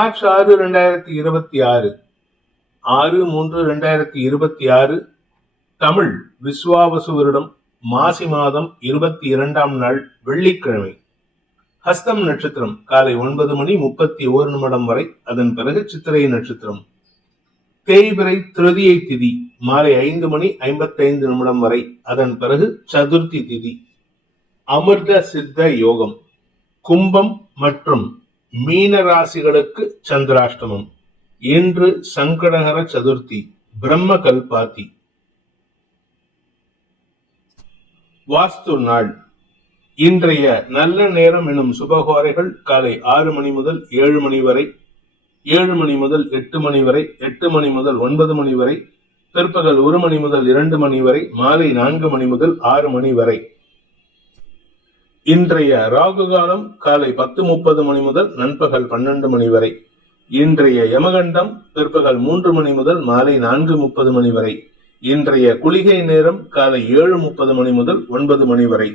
March 6, 2026 6/3/2026 Tamil Vishvavasu வருடம் மாசி மாதம் 22ஆம் நாள் வெள்ளிக்கிழமை. ஹஸ்தம் நட்சத்திரம் காலை 9:31 வரை, அதன் பிறகு சித்திரை நட்சத்திரம். தேய்பிறை திருதியை திதி மாலை 5:55 வரை, அதன் பிறகு சதுர்த்தி திதி. அமிர்த சித்த யோகம். கும்பம் மற்றும் மீன ராசிகளுக்கு சந்திராஷ்டமம். இன்று சங்கடகர சதுர்த்தி, பிரம்ம கல்பாத்தி. வாஸ்து நாள். இன்றைய நல்ல நேரம் எனும் சுபகோரைகள் காலை 6 மணி முதல் 7 மணி வரை, 7 மணி முதல் 8 மணி வரை, 8 மணி முதல் 9 மணி வரை, பிற்பகல் 1 மணி முதல் 2 மணி வரை, மாலை 4 மணி முதல் 6 மணி வரை. இன்றைய ராகு காலம் காலை 10:30 மணி முதல் நண்பகல் 12 மணி வரை. இன்றைய யமகண்டம் பிற்பகல் 3 மணி முதல் மாலை 4:30 மணி வரை. இன்றைய குளிகை நேரம் காலை 7:30 மணி முதல் 9 மணி வரை.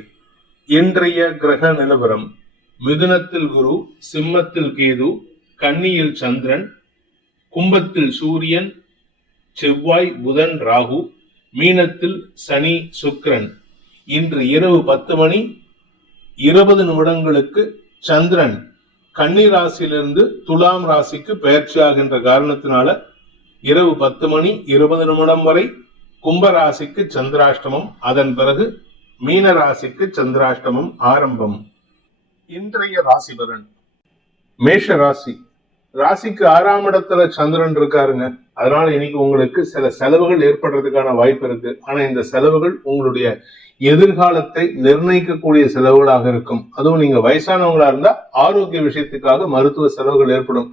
இன்றைய கிரக நிலவரம்: மிதுனத்தில் குரு, சிம்மத்தில் கேது, கன்னியில் சந்திரன், கும்பத்தில் சூரியன், செவ்வாய், புதன், ராகு, மீனத்தில் சனி, சுக்கிரன். இன்று இரவு 10 மணி 20 சந்திரன் கன்னி ராசியிலிருந்து துலாம் ராசிக்கு பெயர்ச்சியாகின்ற காரணத்தினால இரவு 10 மணி 20 வரை கும்ப ராசிக்கு சந்திராஷ்டமம், அதன் பிறகு மீன ராசிக்கு சந்திராஷ்டமம் ஆரம்பம். இன்றைய ராசி பலன். மேஷ ராசி. ராசிக்கு 6ஆம் இடத்துல சந்திரன் இருக்காருங்க. அதனால இன்னைக்கு உங்களுக்கு சில செலவுகள் ஏற்படுறதுக்கான வாய்ப்பு இருக்கு. ஆனா இந்த செலவுகள் உங்களுடைய எதிர்காலத்தை நிர்ணயிக்கக்கூடிய செலவுகளாக இருக்கும். அதுவும் நீங்க வயசானவங்களா இருந்தா ஆரோக்கிய விஷயத்துக்காக மருத்துவ செலவுகள் ஏற்படும்.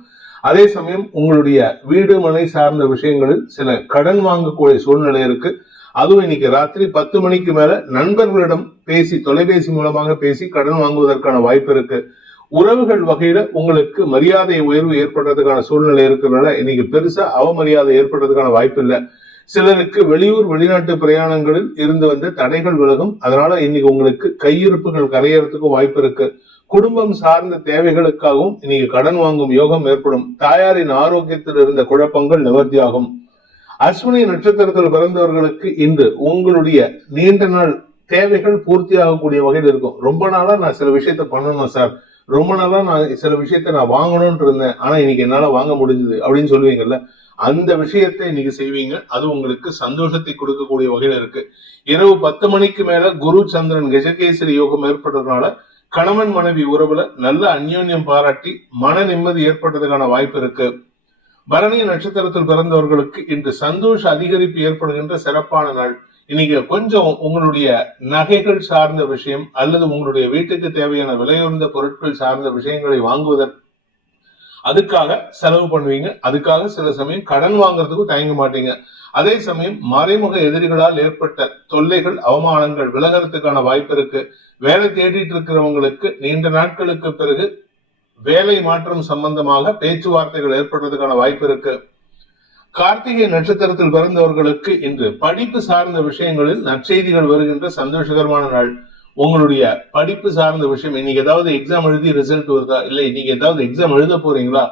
அதே சமயம் உங்களுடைய வீடு மனை சார்ந்த விஷயங்களில் சில கடன் வாங்கக்கூடிய சூழ்நிலை இருக்கு. அதுவும் இன்னைக்கு ராத்திரி 10 மணிக்கு மேல நண்பர்களிடம் பேசி, தொலைபேசி மூலமாக பேசி கடன் வாங்குவதற்கான வாய்ப்பு இருக்கு. உறவுகள் வகையில உங்களுக்கு மரியாதை உயர்வு ஏற்படுறதுக்கான சூழ்நிலை இருக்கிறதுனால இன்னைக்கு பெருசா அவமரியாதை ஏற்படுறதுக்கான வாய்ப்பு இல்லை. சிலருக்கு வெளியூர் வெளிநாட்டு பிரயாணங்களில் இருந்து வந்த தடைகள் விலகும். அதனால இன்னைக்கு உங்களுக்கு கையிருப்புகள் கரையறதுக்கும் வாய்ப்பு இருக்கு. குடும்பம் சார்ந்த தேவைகளுக்காகவும் இன்னைக்கு கடன் வாங்கும் யோகம் ஏற்படும். தாயாரின் ஆரோக்கியத்தில் இருந்த குழப்பங்கள் நிவர்த்தியாகும். அஸ்வினி நட்சத்திரத்தில் பிறந்தவர்களுக்கு இன்று உங்களுடைய நீண்ட நாள் தேவைகள் பூர்த்தி ஆகக்கூடிய வகையில் இருக்கும். ரொம்ப நாளா நான் சில விஷயத்த பண்ணணும் சார், ரொம்ப நாளா நான் சில விஷயத்த நான் வாங்கணும்னு இருந்தேன், ஆனா இன்னைக்கு என்னால வாங்க முடிஞ்சது அப்படின்னு சொல்லுவீங்கல்ல, அந்த விஷயத்தை இன்னைக்கு செய்வீங்க. அது உங்களுக்கு சந்தோஷத்தை கொடுக்கக்கூடிய வகையில இருக்கு. இரவு 10 மணிக்கு மேல குரு சந்திரன் கஜகேசரி யோகம் ஏற்பட்டதுனால கணவன் மனைவி உறவுல நல்ல அந்யோன்யம் பாராட்டி மன நிம்மதி ஏற்பட்டதுக்கான வாய்ப்பு இருக்கு. பரணி நட்சத்திரத்தில் பிறந்தவர்களுக்கு இன்று சந்தோஷ அதிகரிப்பு ஏற்படுகின்ற சிறப்பான நாள். இன்னைக்கு கொஞ்சம் உங்களுடைய நகைகள் சார்ந்த விஷயம் அல்லது உங்களுடைய வீட்டுக்கு தேவையான விலையுயர்ந்த பொருட்கள் சார்ந்த விஷயங்களை வாங்குவதற்கு அதுக்காக செலவு பண்ணுவீங்க. அதுக்காக சில சமயம் கடன் வாங்குறதுக்கும் தயங்க மாட்டீங்க. அதே சமயம் மறைமுக எதிரிகளால் ஏற்பட்ட தொல்லைகள், அவமானங்கள் விலகிறதுக்கான வாய்ப்பு இருக்கு. வேலை தேடிட்டு இருக்கிறவங்களுக்கு நீண்ட நாட்களுக்கு பிறகு வேலை மாற்றம் சம்பந்தமாக பேச்சுவார்த்தைகள் ஏற்படுறதுக்கான வாய்ப்பு இருக்கு. கார்த்திகை நட்சத்திரத்தில் பிறந்தவர்களுக்கு இன்று படிப்பு சார்ந்த விஷயங்களில் நற்செய்திகள் வருகின்ற சந்தோஷகரமான நாள். உங்களுடைய படிப்பு சார்ந்த விஷயம், இன்னைக்கு ஏதாவது எக்ஸாம் எழுதி ரிசல்ட் வருதா, இல்ல இன்னைக்கு ஏதாவது எக்ஸாம் எழுத போறீங்களா,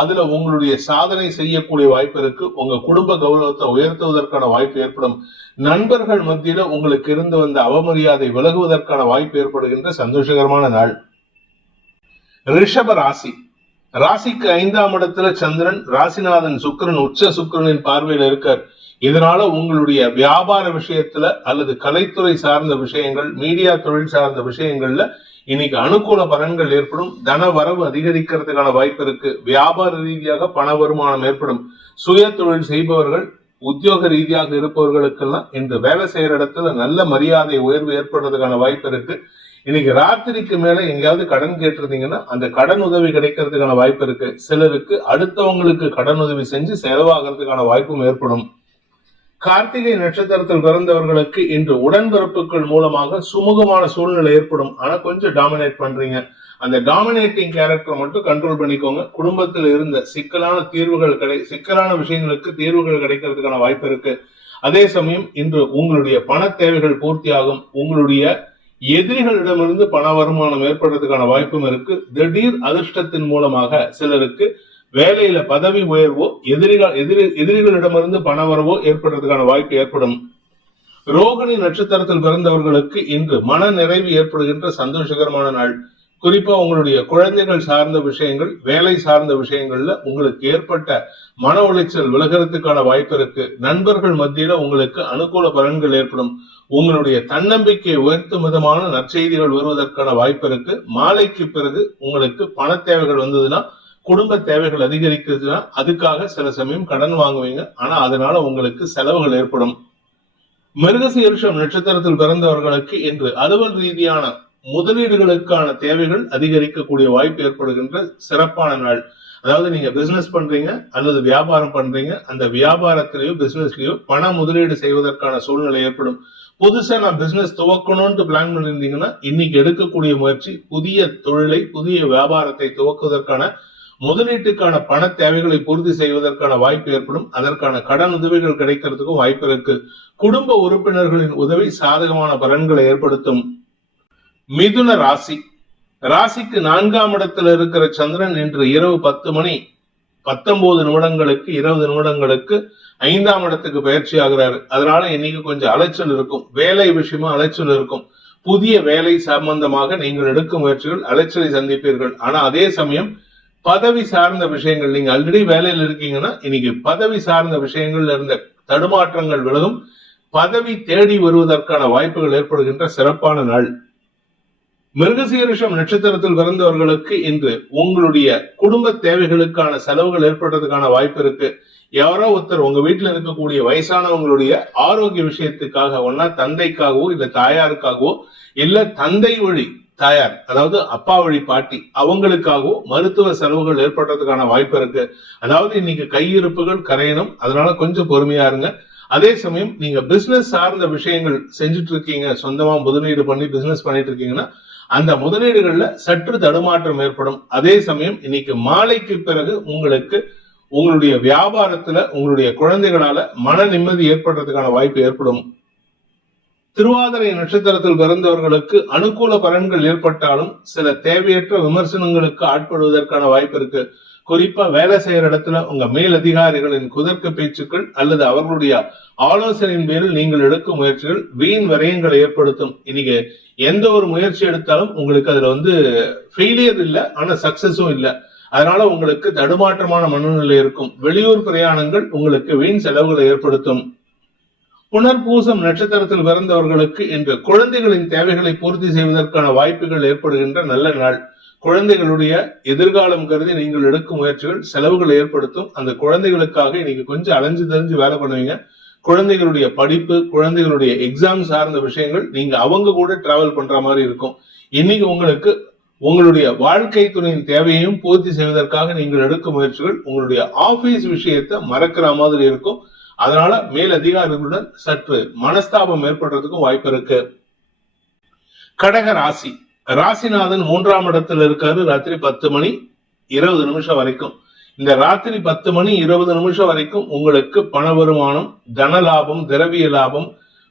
அதுல உங்களுடைய சாதனை செய்யக்கூடிய வாய்ப்பு இருக்கு. உங்க குடும்ப கௌரவத்தை உயர்த்துவதற்கான வாய்ப்பு ஏற்படும். நண்பர்கள் மத்தியில உங்களுக்கு இருந்து வந்த அவமரியாதை விலகுவதற்கான வாய்ப்பு ஏற்படுகின்ற சந்தோஷகரமான நாள். ரிஷப ராசி. ராசிக்கு 5ஆம் இடத்துல சந்திரன், ராசிநாதன் சுக்கிரன், உச்ச சுக்கிரனின் பார்வையில் இருக்கார். இதனால உங்களுடைய வியாபார விஷயத்துல அல்லது கலைத்துறை சார்ந்த விஷயங்கள், மீடியா தொழில் சார்ந்த விஷயங்கள்ல இன்னைக்கு அனுகூல பலன்கள் ஏற்படும். தன வரவு அதிகரிக்கிறதுக்கான வாய்ப்பு இருக்கு. வியாபார ரீதியாக பண வருமானம் ஏற்படும். சுய தொழில் செய்பவர்கள், உத்தியோக ரீதியாக இருப்பவர்களுக்கெல்லாம் இன்று வேலை செய்யற இடத்துல நல்ல மரியாதை உயர்வு ஏற்படுறதுக்கான வாய்ப்பு இருக்கு. இன்னைக்கு ராத்திரிக்கு மேல எங்கேயாவது கடன் கேட்டிருந்தீங்கன்னா அந்த கடன் உதவி கிடைக்கிறதுக்கான வாய்ப்பு இருக்கு. சிலருக்கு அடுத்தவங்களுக்கு கடன் உதவி செஞ்சு செலவாகிறதுக்கான வாய்ப்பும் ஏற்படும். கார்த்திகை நட்சத்திரத்தில் பிறந்தவர்களுக்கு இன்று உடன்பிறப்புகள் மூலமாக சுமூகமான சூழ்நிலை ஏற்படும். ஆனா கொஞ்சம் டாமினேட் பண்றீங்க. அந்த டாமினேட்டிங் கேரக்டர் மட்டும் கண்ட்ரோல் பண்ணிக்கோங்க. குடும்பத்தில் இருந்த சிக்கலான விஷயங்களுக்கு தீர்வுகள் கிடைக்கிறதுக்கான வாய்ப்பு இருக்கு. அதே சமயம் இன்று உங்களுடைய பண தேவைகள் பூர்த்தி ஆகும். உங்களுடைய எதிரிகளிடமிருந்து பண வருமானம் ஏற்படுறதுக்கான வாய்ப்பும் இருக்கு. திடீர் அதிர்ஷ்டத்தின் மூலமாக சிலருக்கு வேலையில பதவி உயர்வோ எதிரிகளிடமிருந்து பண வரவோ ஏற்படுறதுக்கான வாய்ப்பு ஏற்படும். ரோகிணி நட்சத்திரத்தில் பிறந்தவர்களுக்கு இன்று மன நிறைவு ஏற்படுகின்ற சந்தோஷகரமான நாள். குறிப்பா உங்களுடைய குழந்தைகள் சார்ந்த விஷயங்கள், வேலை சார்ந்த விஷயங்கள்ல உங்களுக்கு ஏற்பட்ட மன உளைச்சல் விலகிறதுக்கான வாய்ப்பு இருக்கு. நண்பர்கள் மத்தியில உங்களுக்கு அனுகூல பலன்கள் ஏற்படும். உங்களுடைய தன்னம்பிக்கையை உயர்த்தும் விதமான நற்செய்திகள் வருவதற்கான வாய்ப்பு இருக்கு. மாலைக்கு பிறகு உங்களுக்கு பண தேவைகள் வந்ததுன்னா, குடும்ப தேவைகள் அதிகரிக்கிறதுனா அதுக்காக சில சமயம் கடன் வாங்குவீங்க. ஆனா அதனால உங்களுக்கு செலவுகள் ஏற்படும். மிருகசீரிஷம் நட்சத்திரத்தில் பிறந்தவர்களுக்கு இன்று அலுவல் ரீதியான முதலீடுகளுக்கான தேவைகள் அதிகரிக்கக்கூடிய வாய்ப்பு ஏற்படுகின்ற சிறப்பான நாள். அதாவது நீங்க பிசினஸ் பண்றீங்க அல்லது வியாபாரம் பண்றீங்க, அந்த வியாபாரத்திலேயோ பிசினஸ்லயோ பண முதலீடு செய்வதற்கான சூழ்நிலை ஏற்படும். புதுசா நான் பிசினஸ் துவக்கணும்னு பிளான் பண்ணியிருந்தீங்கன்னா, இன்னைக்கு எடுக்கக்கூடிய முயற்சி புதிய தொழிலை, புதிய வியாபாரத்தை துவக்குவதற்கான முதலீட்டுக்கான பண தேவைகளை பூர்த்தி செய்வதற்கான வாய்ப்பு ஏற்படும். அதற்கான கடன் உதவிகள் கிடைக்கிறதுக்கும் வாய்ப்பு இருக்கு. குடும்ப உறுப்பினர்களின் உதவி சாதகமான பலன்களை ஏற்படுத்தும். மிதுன ராசி. ராசிக்கு 4ஆம் இடத்துல இருக்கிற சந்திரன் இன்று இரவு 10:19 20 நிமிடங்களுக்கு 5ஆம் இடத்துக்கு பயிற்சி ஆகிறாரு. அதனால இன்னைக்கு கொஞ்சம் அலைச்சல் இருக்கும். வேலை விஷயமா அலைச்சல் இருக்கும். புதிய வேலை சம்பந்தமாக நீங்கள் எடுக்கும் முயற்சிகள் அலைச்சலை சந்திப்பீர்கள். ஆனா அதே சமயம் பதவி சார்ந்த விஷயங்கள், நீங்க ஆல்ரெடி வேலையில் இருக்கீங்கன்னா இன்னைக்கு பதவி சார்ந்த விஷயங்கள்ல இருந்த தடுமாற்றங்கள் விலகும். பதவி தேடி வருவதற்கான வாய்ப்புகள் ஏற்படுகின்ற சிறப்பான நாள். மிருகசீரிஷம் நட்சத்திரத்தில் பிறந்தவர்களுக்கு இன்று உங்களுடைய குடும்ப தேவைகளுக்கான செலவுகள் ஏற்படுறதுக்கான வாய்ப்பு இருக்கு. யாரோ ஒருத்தர் உங்க வீட்டுல இருக்கக்கூடிய வயசானவங்களுடைய ஆரோக்கிய விஷயத்துக்காக, ஒன்னா தந்தைக்காகவோ இல்ல தாயாருக்காகவோ இல்ல தந்தை வழி தாயார், அதாவது அப்பா வழி பாட்டி, அவங்களுக்காகவோ மருத்துவ செலவுகள் ஏற்படுறதுக்கான வாய்ப்பு இருக்கு. அதாவது இன்னைக்கு கையிருப்புகள் கரையணும். அதனால கொஞ்சம் பொறுமையா இருங்க. அதே சமயம் நீங்க பிசினஸ் சார்ந்த விஷயங்கள் செஞ்சுட்டு இருக்கீங்க, சொந்தமா முதலீடு பண்ணி பிசினஸ் பண்ணிட்டு இருக்கீங்கன்னா அந்த முதலீடுகள்ல சற்று தடுமாற்றம் ஏற்படும். அதே சமயம் இன்னைக்கு மாலைக்கு பிறகு உங்களுக்கு உங்களுடைய வியாபாரத்துல உங்களுடைய குழந்தைகளால மன நிம்மதி ஏற்படுறதுக்கான வாய்ப்பு ஏற்படும். திருவாதிரை நட்சத்திரத்தில் பிறந்தவர்களுக்கு அனுகூல பலன்கள் ஏற்பட்டாலும் சில தேவையற்ற விமர்சனங்களுக்கு ஆட்படுவதற்கான வாய்ப்பு இருக்கு. குறிப்பா வேலை செய்யற இடத்துல உங்க மேல் அதிகாரிகளின் குதர்க்க பேச்சுக்கள் அல்லது அவர்களுடைய ஆலோசனையின் பேரில் நீங்கள் எடுக்கும் முயற்சிகள் வீண் விரயங்களை ஏற்படுத்தும். இன்னைக்கு எந்த ஒரு முயற்சி எடுத்தாலும் உங்களுக்கு அதுல ஃபெயிலியர் இல்லை, ஆனா சக்சஸும் இல்லை. அதனால உங்களுக்கு தடுமாற்றமான மனநிலை இருக்கும். வெளியூர் பிரயாணங்கள் உங்களுக்கு வீண் செலவுகளை ஏற்படுத்தும். புனர்பூசம் நட்சத்திரத்தில் பிறந்தவர்களுக்கு இன்று குழந்தைகளின் தேவைகளை பூர்த்தி செய்வதற்கான வாய்ப்புகள் ஏற்படுகின்ற நல்ல நாள். குழந்தைகளுடைய எதிர்காலம் கருதி நீங்கள் எடுக்கும் முயற்சிகள் செலவுகளை ஏற்படுத்தும். அந்த குழந்தைகளுக்காக இன்னைக்கு கொஞ்சம் அலைஞ்சு தெரிஞ்சு வேலை பண்ணுவீங்க. குழந்தைகளுடைய படிப்பு, குழந்தைகளுடைய எக்ஸாம் சார்ந்த விஷயங்கள் நீங்க அவங்க கூட டிராவல் பண்ற மாதிரி இருக்கும். இன்னைக்கு உங்களுக்கு உங்களுடைய வாழ்க்கை துணையின் தேவையையும் பூர்த்தி செய்வதற்காக நீங்கள் எடுக்கும் முயற்சிகள் உங்களுடைய ஆபீஸ் விஷயத்தை மறக்கிற மாதிரி இருக்கும். அதனால மேல் அதிகாரிகளுடன் சற்று மனஸ்தாபம் ஏற்படுறதுக்கும் வாய்ப்பு இருக்கு. கடக ராசி. ராசிநாதன் 3ஆம் இடத்துல இருக்காரு ராத்திரி 10:20 வரைக்கும். இந்த ராத்திரி 10:20 வரைக்கும் உங்களுக்கு பண வருமானம், தன லாபம், திரவிய லாபம்,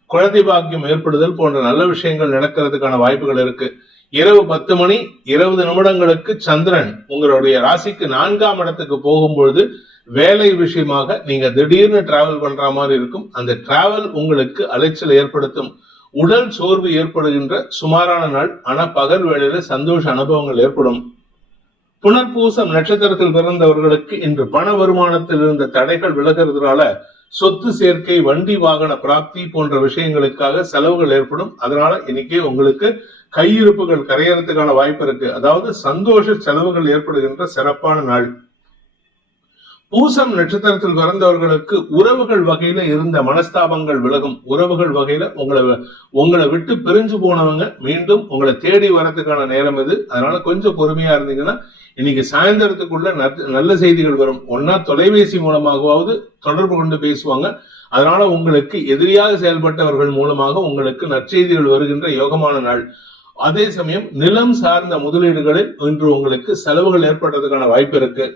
குழந்தை பாக்கியம் ஏற்படுதல் போன்ற நல்ல விஷயங்கள் நடக்கிறதுக்கான வாய்ப்புகள் இருக்கு. இரவு 10:20 சந்திரன் உங்களுடைய ராசிக்கு 4ஆம் இடத்துக்கு போகும்பொழுது வேலை விஷயமாக நீங்க திடீர்னு டிராவல் பண்ற மாதிரி இருக்கும். அந்த டிராவல் உங்களுக்கு அலைச்சல் ஏற்படுத்தும். உடல் சோர்வு ஏற்படுகின்ற சுமாரான நாள். ஆனா பகல் வேளையில சந்தோஷ அனுபவங்கள் ஏற்படும். புனர்பூசம் நட்சத்திரத்தில் பிறந்தவர்களுக்கு இன்று பண வருமானத்தில் இருந்த தடைகள் விலகிறதுனால சொத்து சேர்க்கை, வண்டி வாகன பிராப்தி போன்ற விஷயங்களுக்காக செலவுகள் ஏற்படும். அதனால இன்னைக்கு உங்களுக்கு கையிருப்புகள் கரையறதுக்கான வாய்ப்பு இருக்கு. அதாவது சந்தோஷ செலவுகள் ஏற்படுகின்ற சிறப்பான நாள். பூசம் நட்சத்திரத்தில் பிறந்தவர்களுக்கு உறவுகள் வகையில இருந்த மனஸ்தாபங்கள் விலகும். உறவுகள் வகையில உங்களை விட்டு பிரிஞ்சு போனவங்க மீண்டும் உங்களை தேடி வரதுக்கான நேரம் இது. அதனால கொஞ்சம் பொறுமையா இருந்தீங்கன்னா இன்னைக்கு சாயந்தரத்துக்குள்ள நல்ல செய்திகள் வரும். ஒன்னா தொலைபேசி மூலமாகவாவது தொடர்பு கொண்டு பேசுவாங்க. அதனால உங்களுக்கு எதிரியாக செயல்பட்டவர்கள் மூலமாக உங்களுக்கு நற்செய்திகள் வருகின்ற யோகமான நாள். அதே சமயம் நிலம் சார்ந்த முதலீடுகளில் இன்று உங்களுக்கு செலவுகள் ஏற்படுறதுக்கான வாய்ப்பு இருக்கு.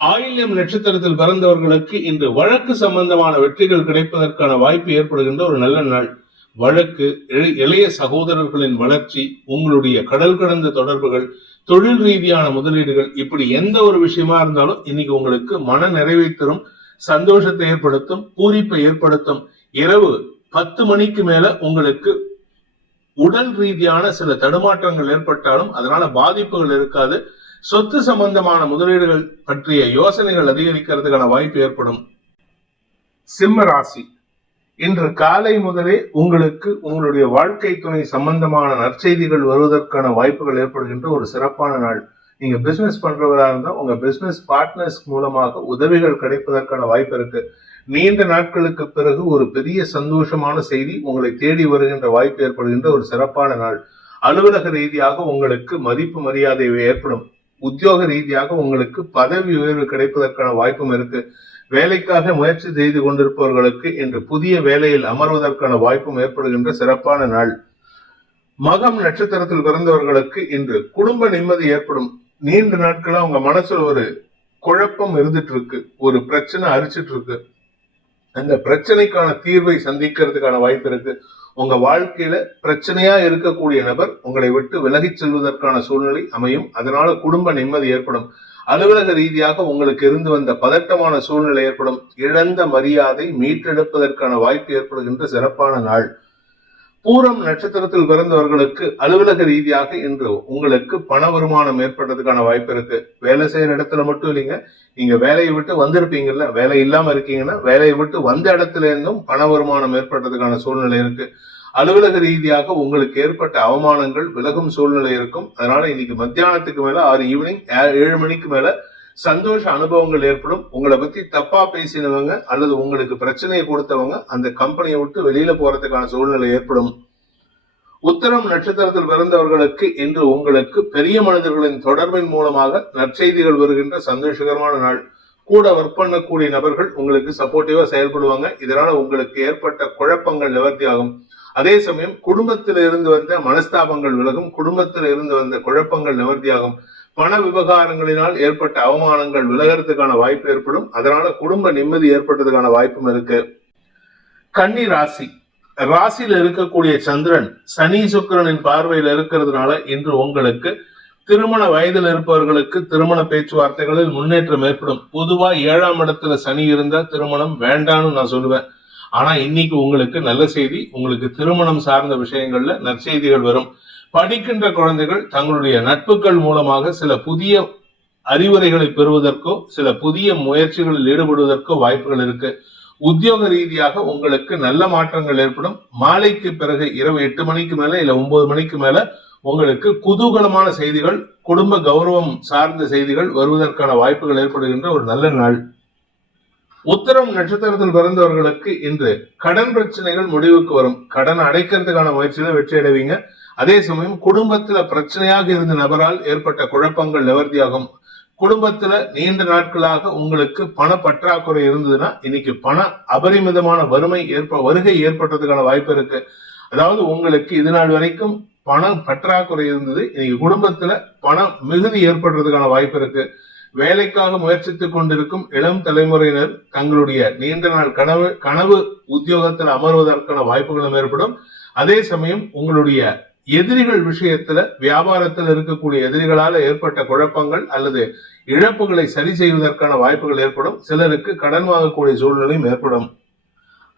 ஆயில்யம் நட்சத்திரத்தில் பிறந்தவர்களுக்கு இன்று வழக்கு சம்பந்தமான வெற்றிகள் கிடைப்பதற்கான வாய்ப்பு ஏற்படுகின்ற ஒரு நல்ல நாள். வழக்கு, இளைய சகோதரர்களின் வளர்ச்சி, உங்களுடைய கடல் கடந்த தொடர்புகள், தொழில் ரீதியான முதலீடுகள், இப்படி எந்த ஒரு விஷயமா இருந்தாலும் இன்னைக்கு உங்களுக்கு மன நிறைவை தரும், சந்தோஷத்தை ஏற்படுத்தும், பூரிப்பை ஏற்படுத்தும். இரவு 10 மணிக்கு மேல உங்களுக்கு உடல் ரீதியான சில தடுமாற்றங்கள் ஏற்பட்டாலும் அதனால பாதிப்புகள் இருக்காது. சொத்து சம்பந்தமான முதலீடுகள் பற்றிய யோசனைகள் அதிகரிக்கிறதுக்கான வாய்ப்பு ஏற்படும். சிம்ம ராசி, இன்று காலை முதலே உங்களுக்கு உங்களுடைய வாழ்க்கை துணை சம்பந்தமான நற்செய்திகள் வருவதற்கான வாய்ப்புகள் ஏற்படுகின்ற ஒரு சிறப்பான நாள். நீங்க பிசினஸ் பண்றவராக இருந்தா உங்க பிசினஸ் பார்ட்னர்ஸ் மூலமாக உதவிகள் கிடைப்பதற்கான வாய்ப்பு இருக்கு. நீண்ட நாட்களுக்கு பிறகு ஒரு பெரிய சந்தோஷமான செய்தி உங்களை தேடி வருகின்ற வாய்ப்பு ஏற்படுகின்ற ஒரு சிறப்பான நாள். அலுவலக ரீதியாக உங்களுக்கு மதிப்பு மரியாதை ஏற்படும். உத்தியோக ரீதியாக உங்களுக்கு பதவி உயர்வு கிடைப்பதற்கான வாய்ப்பும் இருக்கு. வேலைக்காக முயற்சி செய்து கொண்டிருப்பவர்களுக்கு இன்று புதிய வேலையில் அமர்வதற்கான வாய்ப்பும் ஏற்படுகின்ற சிறப்பான நாள். மகம் நட்சத்திரத்தில் பிறந்தவர்களுக்கு இன்று குடும்ப நிம்மதி ஏற்படும். நீண்ட நாட்களா உங்க மனசுல ஒரு குழப்பம் இருந்துட்டு இருக்கு, ஒரு பிரச்சனை அரிச்சிட்டு இருக்கு. அந்த பிரச்சனைக்கான தீர்வை சந்திக்கிறதுக்கான வாய்ப்பு இருக்கு. உங்க வாழ்க்கையில பிரச்சனையா இருக்கக்கூடிய நபர் உங்களை விட்டு விலகிச் செல்வதற்கான சூழ்நிலை அமையும். அதனால குடும்ப நிம்மதி ஏற்படும். அலுவலக ரீதியாக உங்களுக்கு இருந்து வந்த பதட்டமான சூழ்நிலை ஏற்படும். இழந்த மரியாதை மீட்டெடுப்பதற்கான வாய்ப்பு ஏற்படுகின்ற சிறப்பான நாள். பூரம் நட்சத்திரத்தில் பிறந்தவர்களுக்கு அலுவலக ரீதியாக இன்று உங்களுக்கு பண வருமானம் ஏற்படுறதுக்கான வாய்ப்பு இருக்கு. வேலை செய்யற இடத்துல மட்டும் இல்லைங்க, நீங்க வேலையை விட்டு வந்திருப்பீங்கல்ல, வேலை இல்லாம இருக்கீங்கன்னா வேலையை விட்டு வந்த இடத்துல இருந்தும் பண வருமானம் ஏற்படுறதுக்கான சூழ்நிலை இருக்கு. அலுவலக ரீதியாக உங்களுக்கு ஏற்பட்ட அவமானங்கள் விலகும் சூழ்நிலை இருக்கும். அதனால இன்னைக்கு மத்தியானத்துக்கு மேல 7 மணிக்கு மேல சந்தோஷ அனுபவங்கள் ஏற்படும். உங்களை பத்தி தப்பா பேசினவங்க அல்லது உங்களுக்கு பிரச்சனையை கொடுத்தவங்க அந்த கம்பெனியை விட்டு வெளியில போறதுக்கான சூழ்நிலை ஏற்படும். உத்தரம் நட்சத்திரத்தில் பிறந்தவர்களுக்கு இன்று உங்களுக்கு பெரிய மனிதர்களின் தொடர்பின் மூலமாக நற்செய்திகள் வருகின்ற சந்தோஷகரமான நாள். கூட ஒர்க் பண்ணக்கூடிய நபர்கள் உங்களுக்கு சப்போர்ட்டிவா செயல்படுவாங்க. இதனால உங்களுக்கு ஏற்பட்ட குழப்பங்கள் நிவர்த்தி ஆகும். அதே சமயம் குடும்பத்தில் இருந்து வந்த மனஸ்தாபங்கள் விலகும். குடும்பத்தில் இருந்து வந்த குழப்பங்கள் நிவர்த்தியாகும். பண விவகாரங்களினால் ஏற்பட்ட அவமானங்கள் விலகிறதுக்கான வாய்ப்பு ஏற்படும். அதனால குடும்ப நிம்மதி ஏற்பட்டதுக்கான வாய்ப்பும் இருக்கு. கன்னி ராசி, ராசியில இருக்கக்கூடிய சந்திரன் சனி சுக்கிரனின் பார்வையில் இருக்கிறதுனால இன்று உங்களுக்கு திருமண வயதில் இருப்பவர்களுக்கு திருமண பேச்சுவார்த்தைகளில் முன்னேற்றம் ஏற்படும். பொதுவா 7ஆம் இடத்துல சனி இருந்தா திருமணம் வேண்டான்னு நான் சொல்லுவேன். ஆனா இன்னைக்கு உங்களுக்கு நல்ல செய்தி, உங்களுக்கு திருமணம் சார்ந்த விஷயங்கள்ல நற்செய்திகள் வரும். படிக்கின்ற குழந்தைகள் தங்களுடைய நட்புகள் மூலமாக சில புதிய அறிவுரைகளை பெறுவதற்கோ சில புதிய முயற்சிகளில் ஈடுபடுவதற்கோ வாய்ப்புகள் இருக்கு. உத்தியோக ரீதியாக உங்களுக்கு நல்ல மாற்றங்கள் ஏற்படும். மாலைக்கு பிறகு இரவு 8 மணிக்கு மேல இல்ல 9 மணிக்கு மேல உங்களுக்கு குதூகலமான செய்திகள், குடும்ப கௌரவம் சார்ந்த செய்திகள் வருவதற்கான வாய்ப்புகள் ஏற்படுகின்ற ஒரு நல்ல நாள். உத்தரம் நட்சத்திரத்தில் பிறந்தவர்களுக்கு இன்று கடன் பிரச்சனைகள் முடிவுக்கு வரும். கடன் அடைக்கிறதுக்கான முயற்சியில வெற்றி அடைவீங்க. அதே சமயம் குடும்பத்துல பிரச்சனையாக இருந்த நபரால் ஏற்பட்ட குழப்பங்கள் நிவர்த்தியாகும். குடும்பத்துல நீண்ட நாட்களாக உங்களுக்கு பண பற்றாக்குறை இருந்ததுன்னா இன்னைக்கு பண அபரிமிதமான வருகை ஏற்பட்டதுக்கான வாய்ப்பு இருக்கு. அதாவது உங்களுக்கு இது நாள் வரைக்கும் பண பற்றாக்குறை இருந்தது, இன்னைக்கு குடும்பத்துல பண மிகுதி ஏற்படுறதுக்கான வாய்ப்பு இருக்கு. வேலைக்காக முயற்சித்துக் கொண்டிருக்கும் இளம் தலைமுறையினர் தங்களுடைய நீண்ட நாள் கனவு உத்தியோகத்தில் அமர்வதற்கான வாய்ப்புகளும் ஏற்படும். அதே சமயம் உங்களுடைய எதிரிகள் விஷயத்துல வியாபாரத்தில் இருக்கக்கூடிய எதிரிகளால ஏற்பட்ட குழப்பங்கள் அல்லது இழப்புகளை சரி செய்வதற்கான வாய்ப்புகள் ஏற்படும். சிலருக்கு கடன் வாங்கக்கூடிய சூழ்நிலையும் ஏற்படும்.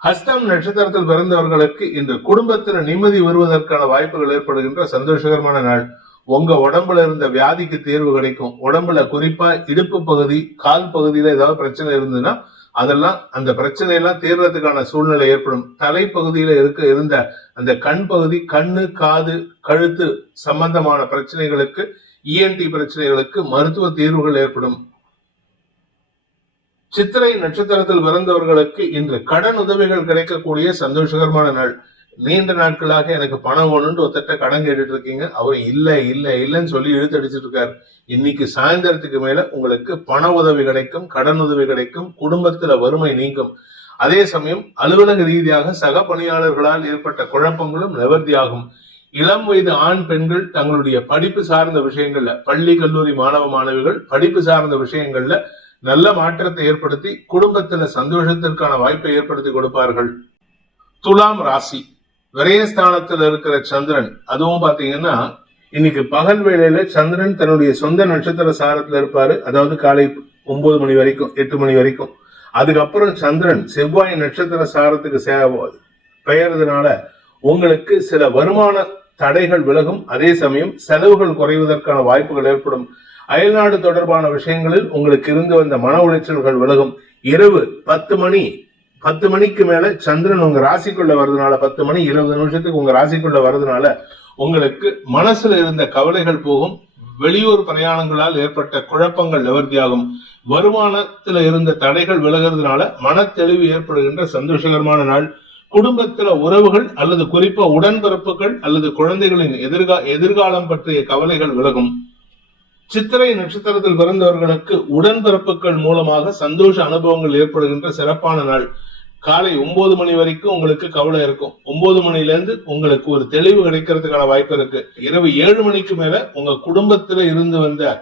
ஹஸ்தம் நட்சத்திரத்தில் பிறந்தவர்களுக்கு இன்று குடும்பத்தில் நிம்மதி வருவதற்கான வாய்ப்புகள் ஏற்படுகின்ற சந்தோஷகரமான நாள். உங்க உடம்புல இருந்த வியாதிக்கு தீர்வு கிடைக்கும். உடம்புல குறிப்பா இடுப்பு பகுதி, கால் பகுதியில ஏதாவது பிரச்சனை இருந்ததுன்னா அதெல்லாம் அந்த பிரச்சனையெல்லாம் தீர்றதுக்கான சூழ்நிலை ஏற்படும். தலைப்பகுதியில இருந்த அந்த கண் பகுதி, கண்ணு, காது, கழுத்து சம்பந்தமான பிரச்சனைகளுக்கு, இஎன்டி பிரச்சனைகளுக்கு மருத்துவ தீர்வுகள் ஏற்படும். சித்திரை நட்சத்திரத்தில் பிறந்தவர்களுக்கு இன்று கடன் உதவிகள் கிடைக்கக்கூடிய சந்தோஷகரமான நாள். நீண்ட நாட்களாக எனக்கு பணம் வேணும்னு ஒருத்தட்ட கடன் கேட்டுட்டு இருக்கீங்க, அவர் இல்லைன்னு சொல்லி இழுத்தடிச்சிட்டு இருக்காரு. இன்னைக்கு சாயந்தரத்துக்கு மேல உங்களுக்கு பண உதவி கிடைக்கும், கடன் உதவி கிடைக்கும், குடும்பத்துல வறுமை நீங்கும். அதே சமயம் அலுவலக ரீதியாக சக பணியாளர்களால் ஏற்பட்ட குழப்பங்களும் நிவர்த்தியாகும். இளம் வயது ஆண் பெண்கள் தங்களுடைய படிப்பு சார்ந்த விஷயங்கள்ல, பள்ளி கல்லூரி மாணவ மாணவிகள் படிப்பு சார்ந்த விஷயங்கள்ல நல்ல மாற்றத்தை ஏற்படுத்தி குடும்பத்துல சந்தோஷத்திற்கான வாய்ப்பை ஏற்படுத்தி கொடுப்பார்கள். துலாம் ராசி, விரயஸ்தானத்துல இருக்கிற சந்திரன், அதுவும் பாத்தீங்கன்னா இன்னைக்கு பகல் வேளையில சந்திரன் தன்னுடைய சொந்த நட்சத்திர சாரத்துல இருப்பாரு. அதாவது காலை 9 மணி வரைக்கும், 8 மணி வரைக்கும். அதுக்கப்புறம் சந்திரன் செவ்வாய் நட்சத்திர சாரத்துக்கு பெயர்றதுனால உங்களுக்கு சில வருமான தடைகள் விலகும். அதே சமயம் செலவுகள் குறைவதற்கான வாய்ப்புகள் ஏற்படும். அயல்நாடு தொடர்பான விஷயங்களில் உங்களுக்கு இருந்து வந்த மன உளைச்சல்கள் விலகும். இரவு 10 மணிக்கு மேல சந்திரன் உங்க ராசிக்குள்ள வர்றதுனால, 10 மணி 20 நிமிஷத்துக்கு உங்க ராசிக்குள்ள வர்றதுனால உங்களுக்கு மனசுல இருந்த கவலைகள் போகும். வெளியூர் பிரயாணங்களால் ஏற்பட்ட குழப்பங்கள் நிவர்த்தியாகும். வருமானத்துல இருந்த தடைகள் விலகிறதுனால மன தெளிவு ஏற்படுகின்ற சந்தோஷகரமான நாள். குடும்பத்துல உறவுகள் அல்லது குறிப்பா உடன்பிறப்புகள் அல்லது குழந்தைகளின் எதிர்காலம் பற்றிய கவலைகள் விலகும். சித்திரை நட்சத்திரத்தில் பிறந்தவர்களுக்கு உடன்பிறப்புகள் மூலமாக சந்தோஷ அனுபவங்கள் ஏற்படுகின்ற சிறப்பான நாள். காலை 9 மணி வரைக்கும் உங்களுக்கு கவலை இருக்கும். 9 மணில இருந்து உங்களுக்கு ஒரு தெளிவு கிடைக்கிறதுக்கான வாய்ப்பு இருக்கு. இரவு 7 மணிக்கு மேல உங்க குடும்பத்துல இருந்து வந்த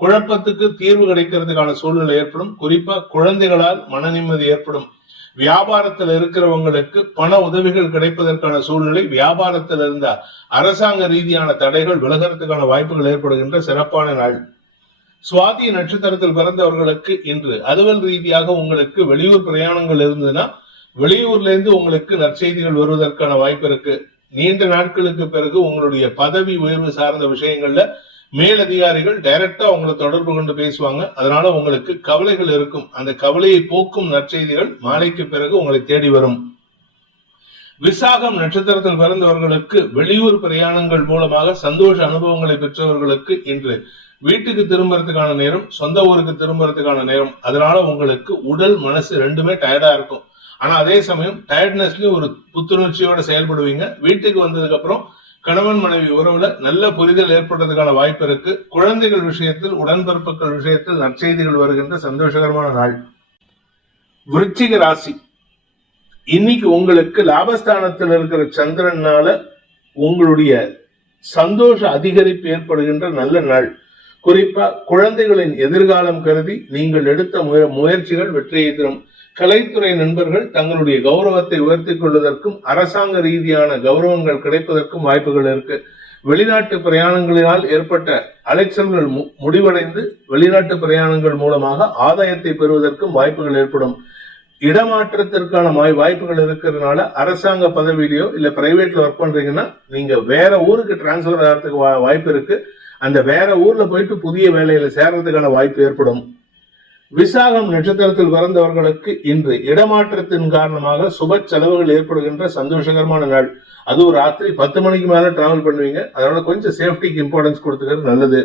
குழப்பத்துக்கு தீர்வு கிடைக்கிறதுக்கான சூழ்நிலை ஏற்படும். குறிப்பா குழந்தைகளால் மன நிம்மதி ஏற்படும். வியாபாரத்தில் இருக்கிறவங்களுக்கு பண உதவிகள் கிடைப்பதற்கான சூழ்நிலை, வியாபாரத்தில் இருந்த அரசாங்க ரீதியான தடைகள் விலகிறதுக்கான வாய்ப்புகள் ஏற்படுகின்ற சிறப்பான நாள். சுவாதி நட்சத்திரத்தில் பிறந்தவர்களுக்கு இன்று அலுவல் ரீதியாக உங்களுக்கு வெளியூர் பிரயாணங்கள் இருந்ததுன்னா வெளியூர்ல இருந்து உங்களுக்கு நற்செய்திகள் வருவதற்கான வாய்ப்பு இருக்கு. நீண்ட நாட்களுக்கு பிறகு உங்களுடைய பதவி உயர்வு சார்ந்த விஷயங்கள்ல மேலதிகாரிகள் டைரக்டா உங்களை தொடர்பு கொண்டு பேசுவாங்க. அதனால உங்களுக்கு கவலைகள் இருக்கும். அந்த கவலையை போக்கும் நற்செய்திகள் மாலைக்கு பிறகு உங்களை தேடி வரும். விசாகம் நட்சத்திரத்தில் பிறந்தவர்களுக்கு வெளியூர் பிரயாணங்கள் மூலமாக சந்தோஷ அனுபவங்களை பெற்றவர்களுக்கு இன்று வீட்டுக்கு திரும்புறதுக்கான நேரம், சொந்த ஊருக்கு திரும்புறதுக்கான நேரம். அதனால உங்களுக்கு உடல் மனசு ரெண்டுமே டயர்டா இருக்கும். ஆனா அதே சமயம் டயர்ட்னஸ்லயும் ஒரு புத்துணர்ச்சியோட செயல்படுவீங்க. வீட்டுக்கு வந்ததுக்கு அப்புறம் கணவன் மனைவி உறவுல நல்ல புரிதல் ஏற்படுறதுக்கான வாய்ப்பு இருக்கு. குழந்தைகள் விஷயத்தில், உடன்பிறப்புகள் விஷயத்தில் நற்செய்திகள் வருகின்ற சந்தோஷகரமான நாள். விருச்சிக ராசி, இன்னைக்கு உங்களுக்கு லாபஸ்தானத்தில் இருக்கிற சந்திரனால உங்களுடைய சந்தோஷ அதிகரிப்பு ஏற்படுகின்ற நல்ல நாள். குறிப்பா குழந்தைகளின் எதிர்காலம் கருதி நீங்கள் எடுத்த முயற்சிகள் வெற்றியை தரும். கலைத்துறை நண்பர்கள் தங்களுடைய கௌரவத்தை உயர்த்திக் கொள்வதற்கும் அரசாங்க ரீதியான கௌரவங்கள் கிடைப்பதற்கும் வாய்ப்புகள் இருக்கு. வெளிநாட்டு பிரயாணங்களினால் ஏற்பட்ட அலைச்சல்கள் முடிவடைந்து வெளிநாட்டு பிரயாணங்கள் மூலமாக ஆதாயத்தை பெறுவதற்கும் வாய்ப்புகள் ஏற்படும். இடமாற்றத்திற்கான வாய்ப்புகள் இருக்கிறதுனால அரசாங்க பதவியிலையோ இல்ல பிரைவேட்ல ஒர்க் பண்றீங்கன்னா நீங்க வேற ஊருக்கு டிரான்ஸ்பர் ஆகிறதுக்கு வாய்ப்பு இருக்கு. அந்த வேற ஊர்ல போயிட்டு புதிய வேலையில சேர்றதுக்கான வாய்ப்பு ஏற்படும். விசாகம் நட்சத்திரத்தில் பிறந்தவர்களுக்கு இன்று இடமாற்றத்தின் காரணமாக சுப செலவுகள் ஏற்படுகின்ற சந்தோஷகரமான நாள். அதுவும் ராத்திரி 10 மணிக்கு மேல டிராவல் பண்ணுவீங்க. அதனால கொஞ்சம் சேஃப்டிக்கு இம்பார்ட்டன்ஸ் கொடுத்துக்கிறது நல்லது.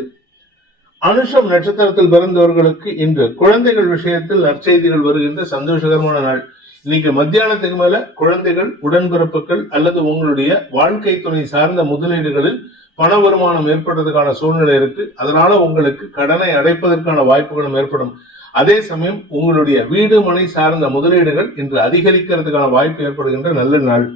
அனுஷம் நட்சத்திரத்தில் பிறந்தவர்களுக்கு இன்று குழந்தைகள் விஷயத்தில் நற்செய்திகள் வருகின்ற சந்தோஷகரமான நாள். இன்னைக்கு மத்தியானத்துக்கு மேல குழந்தைகள், உடன்பிறப்புகள் அல்லது உங்களுடைய வாழ்க்கை துணை சார்ந்த முதலீடுகளில் பண வருமானம் ஏற்படுறதுக்கான சூழ்நிலை இருக்கு. அதனால உங்களுக்கு கடனை அடைப்பதற்கான வாய்ப்புகளும் ஏற்படும். அதே சமயம் உங்களுடைய வீடு மனை சார்ந்த முதலீடுகள் இன்று அதிகரிக்கிறதுக்கான வாய்ப்பு ஏற்படுகின்ற நல்ல நாள்.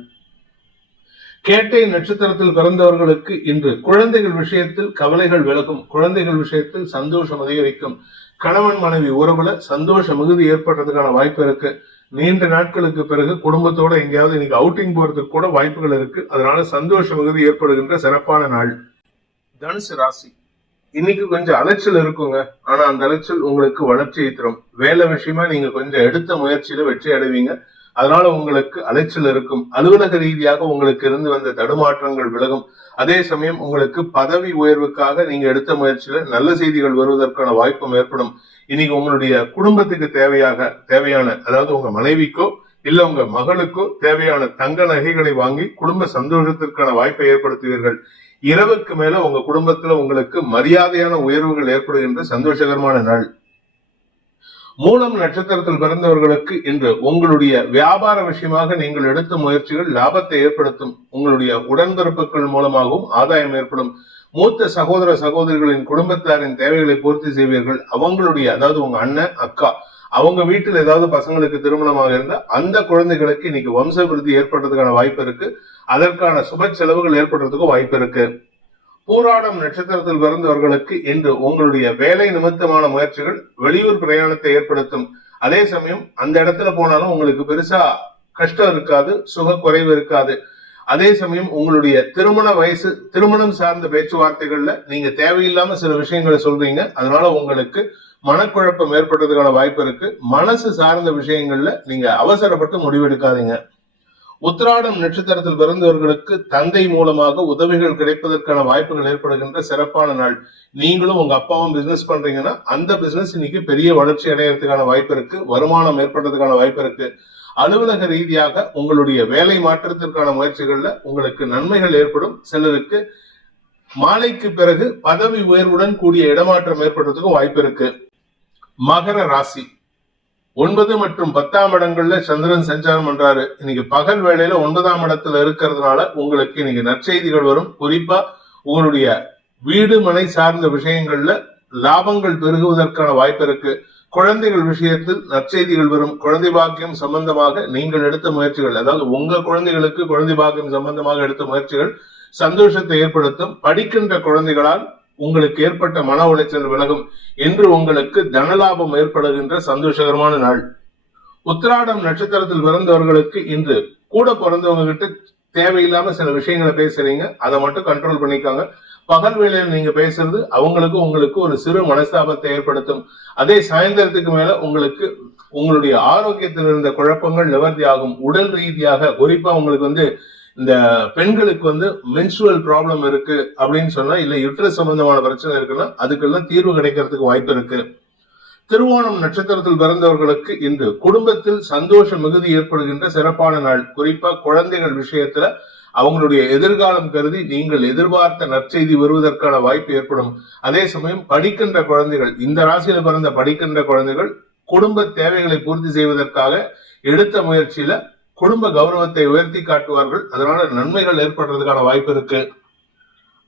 கேட்டை நட்சத்திரத்தில் பிறந்தவர்களுக்கு இன்று குழந்தைகள் விஷயத்தில் கவலைகள் விலகும். குழந்தைகள் விஷயத்தில் சந்தோஷம் அதிகரிக்கும். கணவன் மனைவி உறவுல சந்தோஷ மிகுதி ஏற்படுறதுக்கான வாய்ப்பு இருக்கு. நீண்ட நாட்களுக்கு பிறகு குடும்பத்தோட எங்கேயாவது இன்னைக்கு அவுட்டிங் போறதுக்கு கூட வாய்ப்புகள் இருக்கு. அதனால சந்தோஷ மிகுதி ஏற்படுகின்ற சிறப்பான நாள். தனுசு ராசி, இன்னைக்கு கொஞ்சம் அலைச்சல் இருக்குங்க. ஆனா அந்த அலைச்சல் உங்களுக்கு வளர்ச்சியை தரும். வேலை விஷயமா நீங்க கொஞ்சம் எடுத்த முயற்சியில வெற்றி அடைவீங்க. அதனால உங்களுக்கு அலைச்சல் இருக்கும். அலுவலக ரீதியாக உங்களுக்கு இருந்து வந்த தடுமாற்றங்கள் விலகும். அதே சமயம் உங்களுக்கு பதவி உயர்வுக்காக நீங்க எடுத்த முயற்சியில நல்ல செய்திகள் வருவதற்கான வாய்ப்பும் ஏற்படும். இன்னைக்கு உங்களுடைய குடும்பத்துக்கு தேவையான அதாவது உங்க மனைவிக்கோ இல்ல உங்க மகளுக்கோ தேவையான தங்க நகைகளை வாங்கி குடும்ப சந்தோஷத்திற்கான வாய்ப்பை ஏற்படுத்துவீர்கள். இரவுக்கு மேல உங்க குடும்பத்துல உங்களுக்கு மரியாதையான உயர்வுகள் ஏற்படுகின்ற சந்தோஷகரமான நாள். மூலம் நட்சத்திரத்தில் பிறந்தவர்களுக்கு இன்று உங்களுடைய வியாபார விஷயமாக நீங்கள் எடுத்த முயற்சிகள் லாபத்தை ஏற்படுத்தும். உங்களுடைய உடன்பிறப்புகள் மூலமாகவும் ஆதாயம் ஏற்படும். மூத்த சகோதர சகோதரிகளின் குடும்பத்தாரின் தேவைகளை பூர்த்தி செய்வீர்கள். அவங்களுடைய அதாவது உங்க அண்ணன், அக்கா, அவங்க வீட்டில் ஏதாவது பசங்களுக்கு திருமணமாக இருந்தா அந்த குழந்தைகளுக்கு இன்னைக்கு வம்ச விருத்தி ஏற்படுறதுக்கான வாய்ப்பு இருக்கு. அதற்கான சுப செலவுகள் ஏற்படுறதுக்கும் வாய்ப்பு இருக்கு. பூராடம் நட்சத்திரத்தில் பிறந்தவர்களுக்கு இன்று உங்களுடைய வேலை நிமித்தமான முயற்சிகள் வெளியூர் பிரயாணத்தை ஏற்படுத்தும். அதே சமயம் அந்த இடத்துல போனாலும் உங்களுக்கு பெருசா கஷ்டம் இருக்காது, சுக குறைவு இருக்காது. அதே சமயம் உங்களுடைய திருமணம் சார்ந்த பேச்சுவார்த்தைகள்ல நீங்க தேவையில்லாம சில விஷயங்களை சொல்றீங்க, அதனால உங்களுக்கு மனக்குழப்பம் ஏற்படுறதுக்கான வாய்ப்பு இருக்கு. மனசு சார்ந்த விஷயங்கள்ல நீங்க அவசரப்பட்டு முடிவெடுக்காதீங்க. உத்திராடம் நட்சத்திரத்தில் பிறந்தவர்களுக்கு தந்தை மூலமாக உதவிகள் கிடைப்பதற்கான வாய்ப்புகள் ஏற்படுகின்ற சிறப்பான நாள். நீங்களும் உங்க அப்பாவும் பிசினஸ் பண்றீங்கன்னா அந்த பிசினஸ் இன்னைக்கு பெரிய வளர்ச்சி அடையறதுக்கான வாய்ப்பு இருக்கு, வருமானம் ஏற்படுறதுக்கான வாய்ப்பு இருக்கு. அலுவலக ரீதியாக உங்களுடைய வேலை மாற்றத்திற்கான முயற்சிகள்ல உங்களுக்கு நன்மைகள் ஏற்படும். சிலருக்கு மாலைக்கு பிறகு பதவி உயர்வுடன் கூடிய இடமாற்றம் ஏற்படுறதுக்கும் வாய்ப்பு இருக்கு. மகர ராசி 9 மற்றும் 10ஆம் இடங்கள்ல சந்திரன் சஞ்சாரம் பண்றாரு. இன்னைக்கு பகல் வேளையில 9ஆம் இடத்துல இருக்கிறதுனால உங்களுக்கு இன்னைக்கு நற்செய்திகள் வரும். குறிப்பா உங்களுடைய வீடு மனை சார்ந்த விஷயங்கள்ல லாபங்கள் பெருகுவதற்கான வாய்ப்பு இருக்கு. குழந்தைகள் விஷயத்தில் நற்செய்திகள் வரும். குழந்தை பாக்கியம் சம்பந்தமாக நீங்கள் எடுத்த முயற்சிகள், அதாவது உங்க குழந்தைகளுக்கு குழந்தை பாக்கியம் சம்பந்தமாக எடுத்த முயற்சிகள் சந்தோஷத்தை ஏற்படுத்தும். படிக்கின்ற குழந்தைகளால் உங்களுக்கு ஏற்பட்ட மன உளைச்சல் விலகும் என்று உங்களுக்கு தனலாபம் ஏற்படுகின்ற சந்தோஷகரமான நாள். உத்திராடம் நட்சத்திரத்தில் பிறந்தவர்களுக்கு இன்று கூட பிறந்தவங்க கிட்ட தேவையில்லாம சில விஷயங்களை பேசுறீங்க, அதை மட்டும் கண்ட்ரோல் பண்ணிக்காங்க. பகல் வேளையில் நீங்க பேசுறது அவங்களுக்கு உங்களுக்கு ஒரு சிறு மனஸ்தாபத்தை ஏற்படுத்தும். அதே சாயந்தரத்துக்கு மேல உங்களுக்கு உங்களுடைய ஆரோக்கியத்தில் இருந்த குழப்பங்கள் நிவர்த்தி ஆகும். உடல் ரீதியாக குறிப்பா உங்களுக்கு இந்த பெண்களுக்கு மென்சுரல் ப்ராப்ளம் இருக்கு அப்படின்னு சொன்னா, இல்ல யுட்ரஸ் சம்பந்தமான பிரச்சனை இருக்குன்னா அதுக்கெல்லாம் தீர்வு கிடைக்கிறதுக்கு வாய்ப்பு இருக்கு. திருவோணம் நட்சத்திரத்தில் பிறந்தவர்களுக்கு இன்று குடும்பத்தில் சந்தோஷ மிகுதி ஏற்படுகின்ற சிறப்பான நாள். குறிப்பா குழந்தைகள் விஷயத்துல அவங்களுடைய எதிர்காலம் கருதி நீங்கள் எதிர்பார்த்த நற்செய்தி வருவதற்கான வாய்ப்பு ஏற்படும். அதே சமயம் படிக்கின்ற குழந்தைகள், இந்த ராசியில பிறந்த படிக்கின்ற குழந்தைகள் குடும்ப தேவைகளை பூர்த்தி செய்வதற்காக எடுத்த முயற்சியில குடும்ப கௌரவத்தை உயர்த்தி காட்டுவார்கள். அதனால நன்மைகள் ஏற்படுறதுக்கான வாய்ப்பு இருக்கு.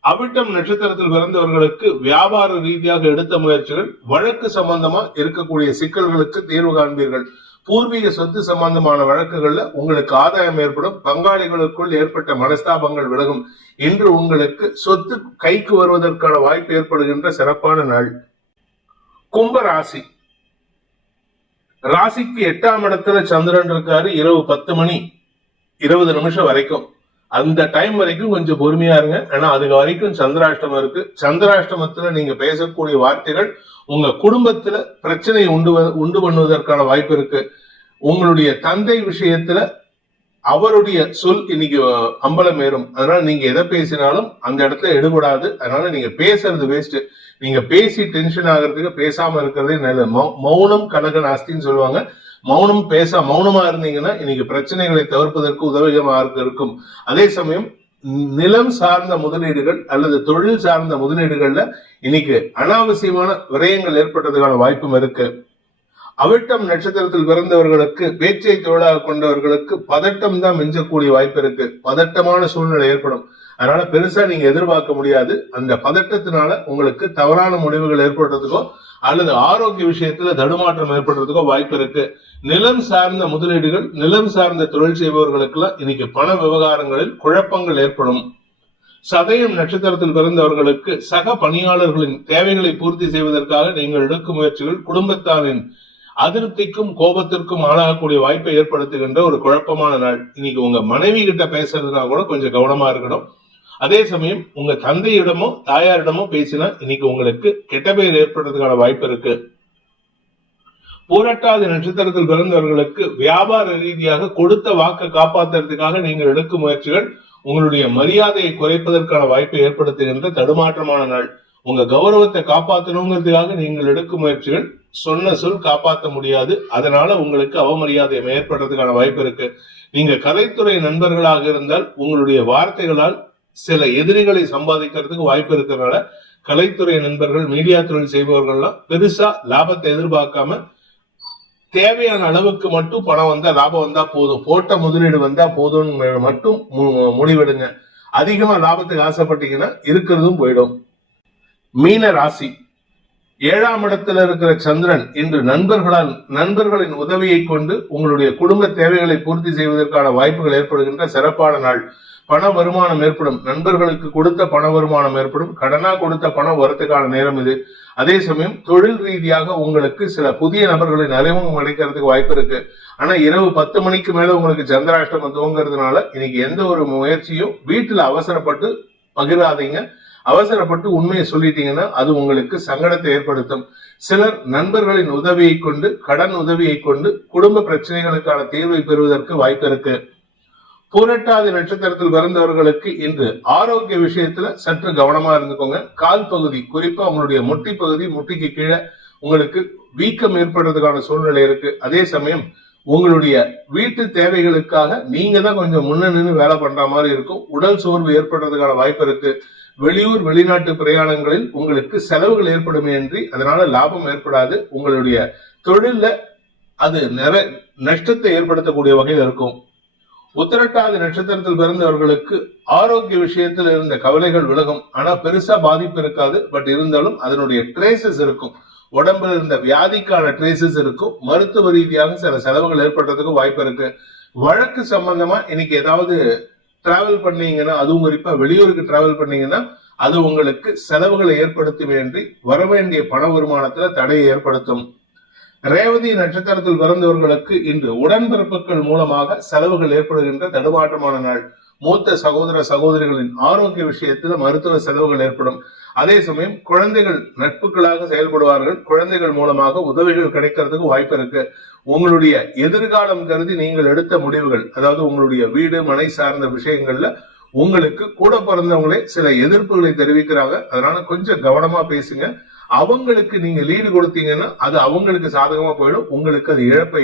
அவிட்டம் நட்சத்திரத்தில் பிறந்தவர்களுக்கு வியாபார ரீதியாக எடுத்த முயற்சிகள் வழக்கு சம்பந்தமா இருக்கக்கூடிய சிக்கல்களுக்கு தீர்வு காண்பீர்கள். பூர்வீக சொத்து சம்பந்தமான வழக்குகள்ல உங்களுக்கு ஆதாயம் ஏற்படும். பங்காளிகளுக்குள் ஏற்பட்ட மனஸ்தாபங்கள் விலகும். இன்று உங்களுக்கு சொத்து கைக்கு வருவதற்கான வாய்ப்பு ஏற்படுகின்ற சிறப்பான நாள். கும்ப ராசி ராசிக்கு 8ஆம் இடத்துல சந்திரன் இருக்காரு. இரவு 10:20 வரைக்கும், அந்த டைம் வரைக்கும் கொஞ்சம் பொறுமையா இருங்க. ஏன்னா அதுக்கு வரைக்கும் சந்திராஷ்டமம் இருக்கு. சந்திராஷ்டமத்துல நீங்க பேசக்கூடிய வார்த்தைகள் உங்க குடும்பத்துல பிரச்சனையை உண்டு பண்ணுவதற்கான வாய்ப்பு இருக்கு. உங்களுடைய தந்தை விஷயத்துல அவருடைய சொல் இன்னைக்கு அம்பலம் ஏறும். அதனால நீங்க எதை பேசினாலும் அந்த இடத்துல எடுபடாது. அதனால நீங்க பேசுறது வேஸ்ட். நீங்க பேசி டென்ஷன் ஆகிறதுக்கு பேசாம இருக்கிறதே நல்லது. மௌனம் கனக நாஸ்தின்னு சொல்லுவாங்க. மௌனமா இருந்தீங்கன்னா இன்னைக்கு பிரச்சனைகளை தவிர்ப்பதற்கு உதவிகரமாக இருக்கும். அதே சமயம் நிலம் சார்ந்த முதலீடுகள் அல்லது தொழில் சார்ந்த முதலீடுகள்ல இன்னைக்கு அனாவசியமான விரயங்கள் ஏற்பட்டதுக்கான வாய்ப்பும் இருக்கு. அவிட்டம் நட்சத்திரத்தில் பிறந்தவர்களுக்கு பேச்சை தொழிலாக கொண்டவர்களுக்கு பதட்டம் தான் மிஞ்சக்கூடிய வாய்ப்பு இருக்கு. பதட்டமான சூழ்நிலை ஏற்படும். அதனால பெருசா நீங்க எதிர்பார்க்க முடியாது. அந்த பதட்டத்தினால உங்களுக்கு தவறான முடிவுகள் ஏற்படுறதுக்கோ அல்லது ஆரோக்கிய விஷயத்துல தடுமாற்றம் ஏற்படுறதுக்கோ வாய்ப்பு இருக்கு. நிலம் சார்ந்த முதலீடுகள், நிலம் சார்ந்த தொழில் செய்பவர்களுக்கு எல்லாம் இன்னைக்கு பண விவகாரங்களில் குழப்பங்கள் ஏற்படும். சதயம் நட்சத்திரத்தில் பிறந்தவர்களுக்கு சக பணியாளர்களின் தேவைகளை பூர்த்தி செய்வதற்காக நீங்கள் எடுக்கும் முயற்சிகள் குடும்பத்தாரின் அதிருப்திக்கும் கோபத்திற்கும் ஆளாகக்கூடிய வாய்ப்பை ஏற்படுத்துகின்ற ஒரு குழப்பமான நாள். இன்னைக்கு உங்க மனைவி கிட்ட பேசுறதுனா கூட கொஞ்சம் கவனமா இருக்கணும். அதே சமயம் உங்க தந்தையிடமோ தாயாரிடமோ பேசினா இன்னைக்கு உங்களுக்கு கெட்ட பெயர் ஏற்படுறதுக்கான வாய்ப்பு இருக்கு. பூரட்டாதி நட்சத்திரத்தில் பிறந்தவர்களுக்கு வியாபார ரீதியாக கொடுத்த வாக்கு காப்பாற்றுறதுக்காக நீங்கள் எடுக்கும் முயற்சிகள் உங்களுடைய மரியாதையை குறைப்பதற்கான வாய்ப்பை ஏற்படுத்துகின்ற தடுமாற்றமான நாள். உங்க கௌரவத்தை காப்பாற்றணுங்கிறதுக்காக நீங்கள் எடுக்கும் முயற்சிகள் சொன்ன சொல் காப்பாற்ற முடியாது. அதனால உங்களுக்கு அவமரியாதை ஏற்படுறதுக்கான வாய்ப்பு இருக்கு. நீங்க கலைத்துறை நண்பர்களாக இருந்தால் உங்களுடைய வார்த்தைகளால் சில எதிரிகளை சம்பாதிக்கிறதுக்கு வாய்ப்பு இருக்கிறதுனால கலைத்துறை நண்பர்கள், மீடியா தொழில் செய்பவர்கள்லாம் பெருசா லாபத்தை எதிர்பார்க்காம தேவையான அளவுக்கு மட்டும் பணம் வந்தா லாபம் வந்தா போதும், போட்ட முதலீடு வந்தா போதும் மட்டும் முடிவெடுங்க. அதிகமா லாபத்துக்கு ஆசைப்பட்டீங்கன்னா இருக்கிறதும் போயிடும். மீன ராசி 7ஆம் இடத்துல இருக்கிற சந்திரன் இன்று நண்பர்களின் உதவியை கொண்டு உங்களுடைய குடும்ப தேவைகளை பூர்த்தி செய்வதற்கான வாய்ப்புகள் ஏற்படுகின்ற சிறப்பான நாள். பண வருமானம் ஏற்படும். நண்பர்களுக்கு கொடுத்த பண வருமானம் ஏற்படும். கடனா கொடுத்த பணம் வரத்துக்கான நேரம் இது. அதே சமயம் தொழில் ரீதியாக உங்களுக்கு சில புதிய நபர்களின் அறிமுகம் கிடைக்கிறதுக்கு வாய்ப்பு இருக்கு. ஆனா இரவு 10 மணிக்கு மேல உங்களுக்கு சந்திராஷ்டமம் துவங்கிறதுனால இன்னைக்கு எந்த ஒரு முயற்சியும் வீட்டுல அவசரப்பட்டு பகிராதீங்க. அவசரப்பட்டு உண்மையை சொல்லிட்டீங்கன்னா அது உங்களுக்கு சங்கடத்தை ஏற்படுத்தும். சிலர் நண்பர்களின் உதவியை கொண்டு, கடன் உதவியை கொண்டு குடும்ப பிரச்சனைகளுக்கான தீர்வை பெறுவதற்கு வாய்ப்பு இருக்கு. பூரட்டாதி நட்சத்திரத்தில் பிறந்தவர்களுக்கு இன்று ஆரோக்கிய விஷயத்துல சற்று கவனமா இருந்துக்கோங்க. கால் பகுதி, குறிப்பா உங்களுடைய முட்டி பகுதி, முட்டிக்கு கீழே உங்களுக்கு வீக்கம் ஏற்படுறதுக்கான சூழ்நிலை இருக்கு. அதே சமயம் உங்களுடைய வீட்டு தேவைகளுக்காக நீங்க தான் கொஞ்சம் முன்ன நின்று வேலை பண்ற மாதிரி இருக்கும். உடல் சோர்வு ஏற்படுறதுக்கான வாய்ப்பு இருக்கு. வெளியூர் வெளிநாட்டு பிரயாணங்களில் உங்களுக்கு செலவுகள் ஏற்படுமே என்று அதனால லாபம் ஏற்படாது. உங்களுடைய தொழில அது நஷ்டத்தை ஏற்படுத்தக்கூடிய வகையில் இருக்கும். உத்திரட்டாதி நட்சத்திரத்தில் பிறந்தவர்களுக்கு ஆரோக்கிய விஷயத்தில் இருந்த கவலைகள் விலகும். ஆனா பெருசா பாதிப்பு இருக்காது. பட் இருந்தாலும் அதனுடைய ட்ரேசஸ் இருக்கும். உடம்புல இருந்த வியாதிக்கான ட்ரேசஸ் இருக்கும். மருத்துவ ரீதியாக சில செலவுகள் ஏற்படுறதுக்கு வாய்ப்பு இருக்கு. வழக்கு சம்பந்தமா இன்னைக்கு ஏதாவது டிராவல் பண்ணீங்கன்னா, அதுவும் குறிப்பா வெளியூருக்கு டிராவல் பண்ணீங்கன்னா அது உங்களுக்கு செலவுகளை ஏற்படுத்துமே என்று வரவேண்டிய பண வருமானத்துல தடையை ஏற்படுத்தும். ரேவதி நட்சத்திரத்தில் பிறந்தவர்களுக்கு இன்று உடன்பிறப்புகள் மூலமாக செலவுகள் ஏற்படுகின்ற தடுமாற்றமான நாள். மூத்த சகோதர சகோதரிகளின் ஆரோக்கிய விஷயத்தில் மருத்துவ செலவுகள் ஏற்படும். அதே சமயம் குழந்தைகள் நட்புகளாக செயல்படுவார்கள். குழந்தைகள் மூலமாக உதவிகள் கிடைக்கிறதுக்கு வாய்ப்பு இருக்கு. உங்களுடைய எதிர்காலம் கருதி நீங்கள் எடுத்த முடிவுகள், அதாவது உங்களுடைய வீடு மனை சார்ந்த விஷயங்கள்ல உங்களுக்கு கூட பிறந்தவங்களே சில எதிர்ப்புகளை தெரிவிக்கிறாங்க. அதனால கொஞ்சம் கவனமா பேசுங்க. அவங்களுக்கு நீங்க லீடு கொடுத்தீங்கன்னா அது அவங்களுக்கு சாதகமா போயிடும். உங்களுக்கு அது இழப்பை